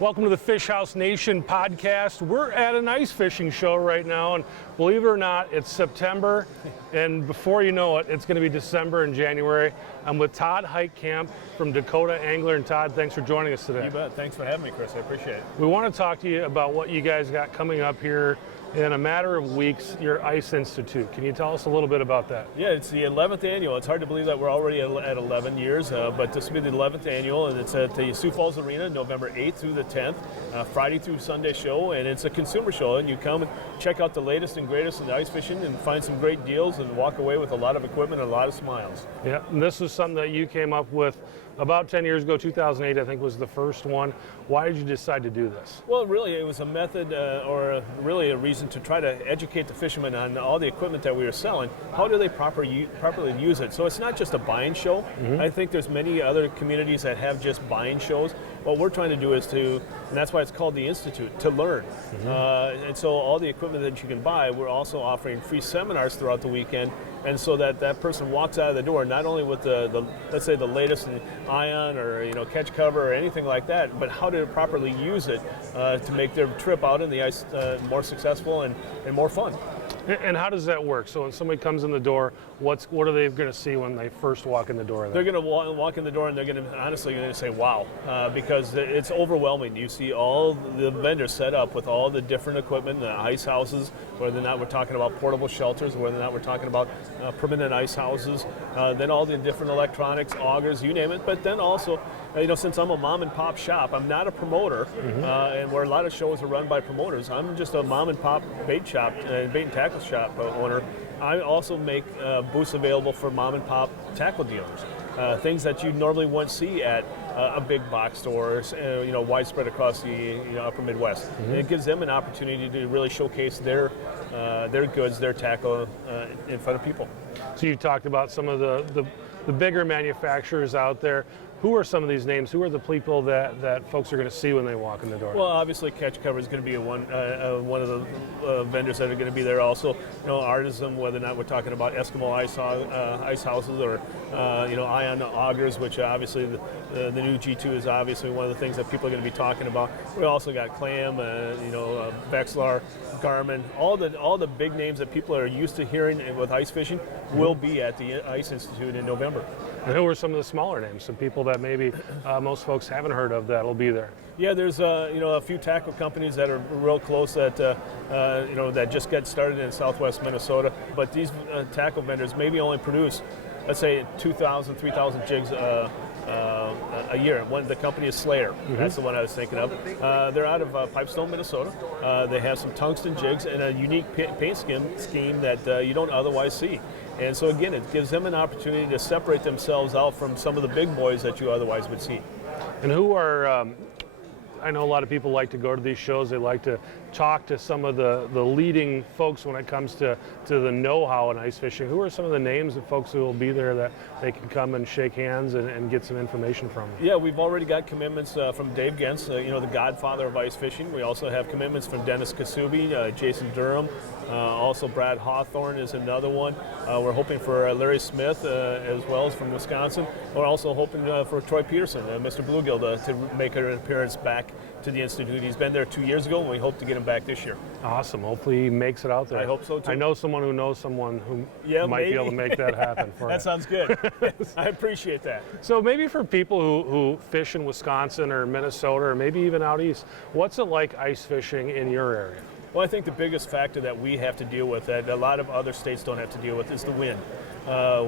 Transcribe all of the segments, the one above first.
Welcome to the Fish House Nation podcast. We're at an ice fishing show right now, and believe it or not, it's September, and before you know it, it's going to be December and January. I'm with Todd Heitkamp from Dakota Angler, and Todd, thanks for joining us today. You bet. Thanks for having me, Chris. I appreciate it. We want to talk to you about what you guys got coming up here in a matter of weeks, your Ice Institute. Can you tell us a little bit about that? Yeah, it's the 11th annual. It's hard to believe that we're already at 11 years, but this will be the 11th annual, and it's at the Sioux Falls Arena, November 8th through the 10th, Friday through Sunday show, and it's a consumer show, and you come and check out the latest and greatest in ice fishing and find some great deals and walk away with a lot of equipment and a lot of smiles. Yeah, and this is something that you came up with about 10 years ago, 2008, I think was the first one. Why did you decide to do this? Well, really, it was a method really a reason to try to educate the fishermen on all the equipment that we were selling. How do they properly use it? So it's not just a buying show. Mm-hmm. I think there's many other communities that have just buying shows. What we're trying to do is and that's why it's called the Institute, to learn. Mm-hmm. And so all the equipment that you can buy, we're also offering free seminars throughout the weekend. And so that person walks out of the door not only with the let's say the latest in ion or catch cover or anything like that, but how to properly use it to make their trip out in the ice more successful and more fun. And how does that work? So when somebody comes in the door, what are they going to see when they first walk in the door? They're going to walk in the door and they're going to say, wow, because it's overwhelming. You see all the vendors set up with all the different equipment, the ice houses, whether or not we're talking about portable shelters, whether or not we're talking about permanent ice houses, then all the different electronics, augers, you name it. But then also, since I'm a mom and pop shop, I'm not a promoter, and where a lot of shows are run by promoters, I'm just a mom and pop bait shop, bait and tackle shop owner. I also make booths available for mom and pop tackle dealers, things that you normally wouldn't see at a big box store, widespread across the upper Midwest. Mm-hmm. And it gives them an opportunity to really showcase their goods, their tackle in front of people. So you talked about some of the bigger manufacturers out there. Who are some of these names? Who are the people that folks are going to see when they walk in the door? Well, obviously, Catch Cover is going to be one of the vendors that are going to be there. Also, Artisan, whether or not we're talking about Eskimo ice houses or ion augers, which obviously the new G2 is obviously one of the things that people are going to be talking about. We also got Clam, Vexlar, Garmin, all the big names that people are used to hearing with ice fishing will be at the Ice Institute in November. And who are some of the smaller names, some people that maybe most folks haven't heard of that'll be there? Yeah, there's a few tackle companies that are real close that that just get started in southwest Minnesota. But these tackle vendors maybe only produce, let's say, 2,000, 3,000 jigs a year. The company is Slayer. Mm-hmm. That's the one I was thinking of. They're out of Pipestone, Minnesota. They have some tungsten jigs and a unique paint scheme that you don't otherwise see. And so again, it gives them an opportunity to separate themselves out from some of the big boys that you otherwise would see. And who are, I know a lot of people like to go to these shows, they like to talk to some of the leading folks when it comes to the know-how in ice fishing. Who are some of the names of folks who will be there that they can come and shake hands and get some information from? Yeah, we've already got commitments from Dave Gens, the godfather of ice fishing. We also have commitments from Dennis Kasubi, Jason Durham, also Brad Hawthorne is another one. We're hoping for Larry Smith as well as from Wisconsin. We're also hoping for Troy Peterson, Mr. Bluegill, to make an appearance back to the Institute. He's been there 2 years ago, and we hope to get him back this year. Awesome. Hopefully he makes it out there. I hope so, too. I know someone who knows someone who might be able to make that happen for That sounds good. I appreciate that. So maybe for people who fish in Wisconsin or Minnesota or maybe even out east, what's it like ice fishing in your area? Well, I think the biggest factor that we have to deal with that a lot of other states don't have to deal with is the wind.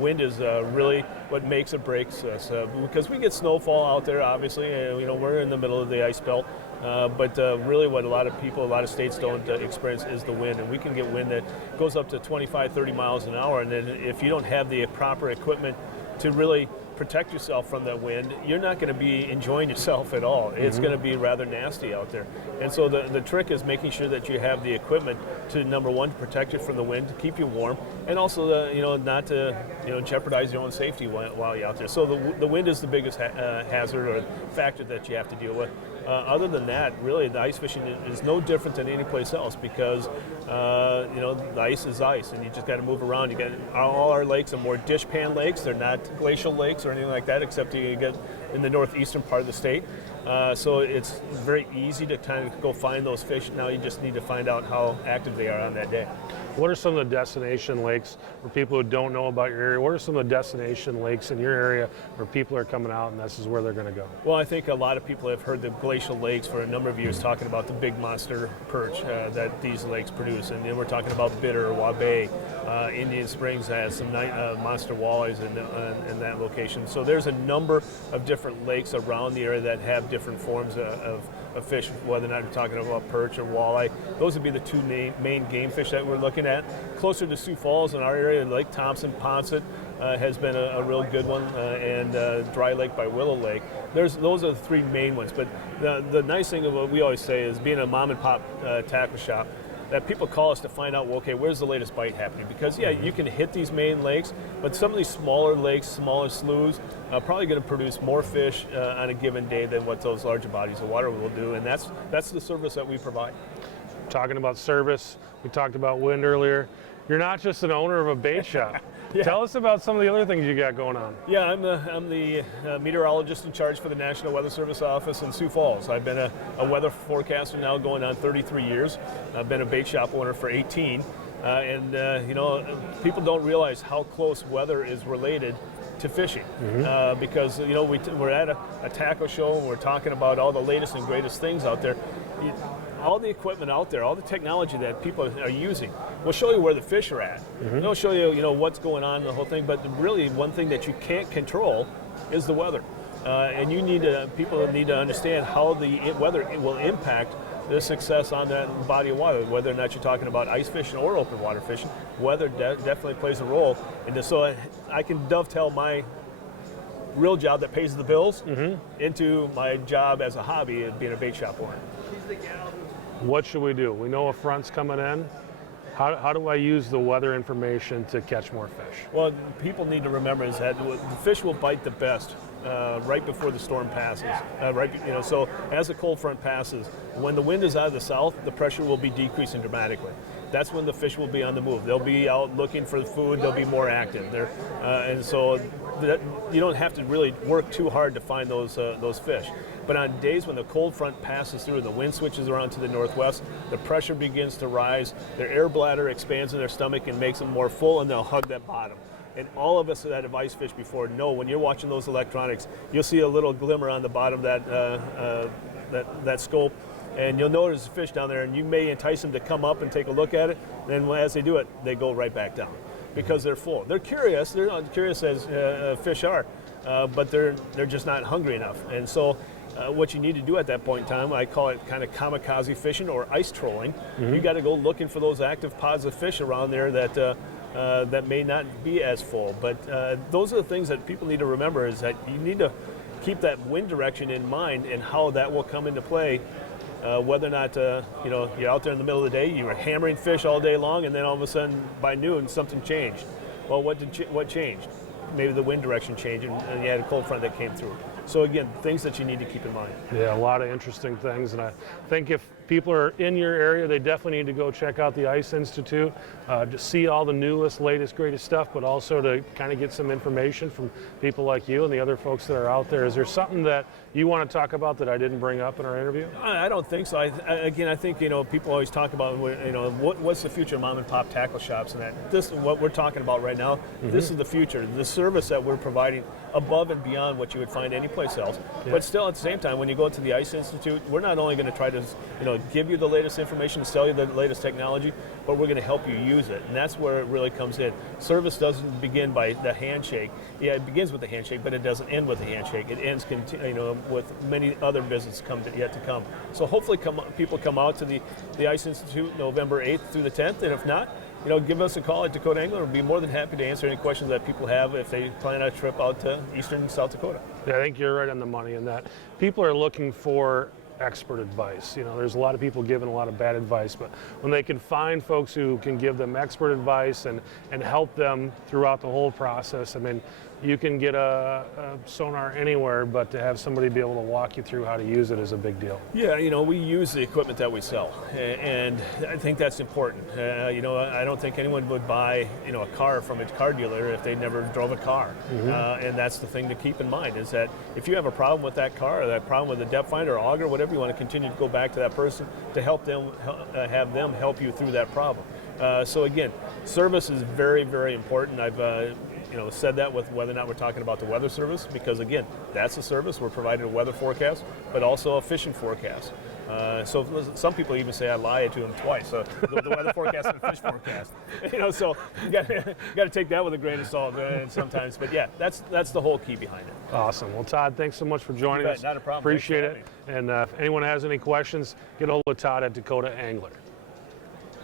Wind is really what makes or breaks us because we get snowfall out there, obviously. We're in the middle of the ice belt. But really what a lot of states don't experience is the wind. And we can get wind that goes up to 25, 30 miles an hour. And then if you don't have the proper equipment to really protect yourself from that wind, you're not going to be enjoying yourself at all. Mm-hmm. It's going to be rather nasty out there. And so the trick is making sure that you have the equipment to, number one, to protect you from the wind, to keep you warm, and also not to jeopardize your own safety while you're out there. So the wind is the biggest hazard or factor that you have to deal with. Other than that, really, the ice fishing is no different than any place else because, the ice is ice, and you just got to move around. All our lakes are more dishpan lakes. They're not glacial lakes or anything like that, except you get in the northeastern part of the state. So it's very easy to kind of go find those fish. Now you just need to find out how active they are on that day. What are some of the destination lakes for people who don't know about your area? What are some of the destination lakes in your area where people are coming out and this is where they're going to go? Well, I think a lot of people have heard the glacial lakes for a number of years talking about the big monster perch that these lakes produce. And then we're talking about Bitter, Waubay, Indian Springs has some monster walleyes in that location. So there's a number of different lakes around the area that have different forms of fish, whether or not you're talking about perch or walleye. Those would be the two main game fish that we're looking at. Closer to Sioux Falls in our area, Lake Thompson, Ponset has been a real good one, and Dry Lake by Willow Lake. Those are the three main ones. But the nice thing of what we always say is being a mom and pop tackle shop, that people call us to find out, well, okay, where's the latest bite happening? Because, yeah, you can hit these main lakes, but some of these smaller lakes, smaller sloughs, are probably going to produce more fish on a given day than what those larger bodies of water will do, and that's the service that we provide. Talking about service, we talked about wind earlier. You're not just an owner of a bait shop. Yeah. Tell us about some of the other things you got going on. Yeah, I'm the meteorologist in charge for the National Weather Service office in Sioux Falls. I've been a weather forecaster now going on 33 years. I've been a bait shop owner for 18. People don't realize how close weather is related to fishing, because we're at a tackle show and we're talking about all the latest and greatest things out there. All the equipment out there, all the technology that people are using, will show you where the fish are at. It'll show you, what's going on in the whole thing. But really, one thing that you can't control is the weather, and people need to understand how the weather will impact the success on that body of water. Whether or not you're talking about ice fishing or open water fishing, weather definitely plays a role. And so I can dovetail my real job that pays the bills into my job as a hobby of being a bait shop owner. What should we do? We know a front's coming in. How do I use the weather information to catch more fish? Well, people need to remember is that the fish will bite the best right before the storm passes. So as the cold front passes, when the wind is out of the south, the pressure will be decreasing dramatically. That's when the fish will be on the move. They'll be out looking for the food. They'll be more active. And so you don't have to really work too hard to find those fish. But on days when the cold front passes through, the wind switches around to the northwest, the pressure begins to rise, their air bladder expands in their stomach and makes them more full, and they'll hug that bottom. And all of us that have ice fished before know when you're watching those electronics, you'll see a little glimmer on the bottom of that scope, and you'll notice a fish down there, and you may entice them to come up and take a look at it. And then as they do it, they go right back down because they're full. They're curious. They're not curious as fish are, but they're just not hungry enough. And so what you need to do at that point in time, I call it kind of kamikaze fishing or ice trolling. You got to go looking for those active pods of fish around there that may not be as full. But those are the things that people need to remember, is that you need to keep that wind direction in mind and how that will come into play. Whether or not you're out there in the middle of the day, you were hammering fish all day long, and then all of a sudden by noon something changed. Well, what changed? Maybe the wind direction changed, and you had a cold front that came through. So again, things that you need to keep in mind. Yeah, a lot of interesting things, and I think if people are in your area, they definitely need to go check out the Ice Institute, to see all the newest, latest, greatest stuff, but also to kind of get some information from people like you and the other folks that are out there. Is there something that you want to talk about that I didn't bring up in our interview? I don't think so. I think people always talk about what's the future of mom and pop tackle shops, and this is what we're talking about right now. This is the future. The service that we're providing above and beyond what you would find anyplace else. Yeah. But still, at the same time, when you go to the Ice Institute, we're not only going to try to give you the latest information, sell you the latest technology, but we're going to help you use it. And that's where it really comes in. Service doesn't begin by the handshake. Yeah, it begins with the handshake, but it doesn't end with the handshake. It ends with many other visits yet to come. So hopefully people come out to the Ice Institute November 8th through the 10th, and if not, give us a call at Dakota Angler. We'll be more than happy to answer any questions that people have if they plan a trip out to eastern South Dakota. Yeah, I think you're right on the money in that. People are looking for expert advice. There's a lot of people giving a lot of bad advice, but when they can find folks who can give them expert advice and help them throughout the whole process, you can get a sonar anywhere, but to have somebody be able to walk you through how to use it is a big deal. Yeah, we use the equipment that we sell, and I think that's important. I don't think anyone would buy, a car from a car dealer if they never drove a car. And that's the thing to keep in mind, is that if you have a problem with that car, or that problem with the depth finder or auger, whatever, you want to continue to go back to that person to help them, have them help you through that problem. So again, service is very, very important. I've said that with whether or not we're talking about the weather service, because again, that's a service. We're providing a weather forecast, but also a fishing forecast. So some people even say I lied to them twice. So the weather forecast and the fish forecast. So you got to take that with a grain of salt sometimes. But yeah, that's the whole key behind it. Awesome. Well, Todd, thanks so much for joining us. Not a problem. Appreciate it. And if anyone has any questions, get a hold of Todd at Dakota Angler.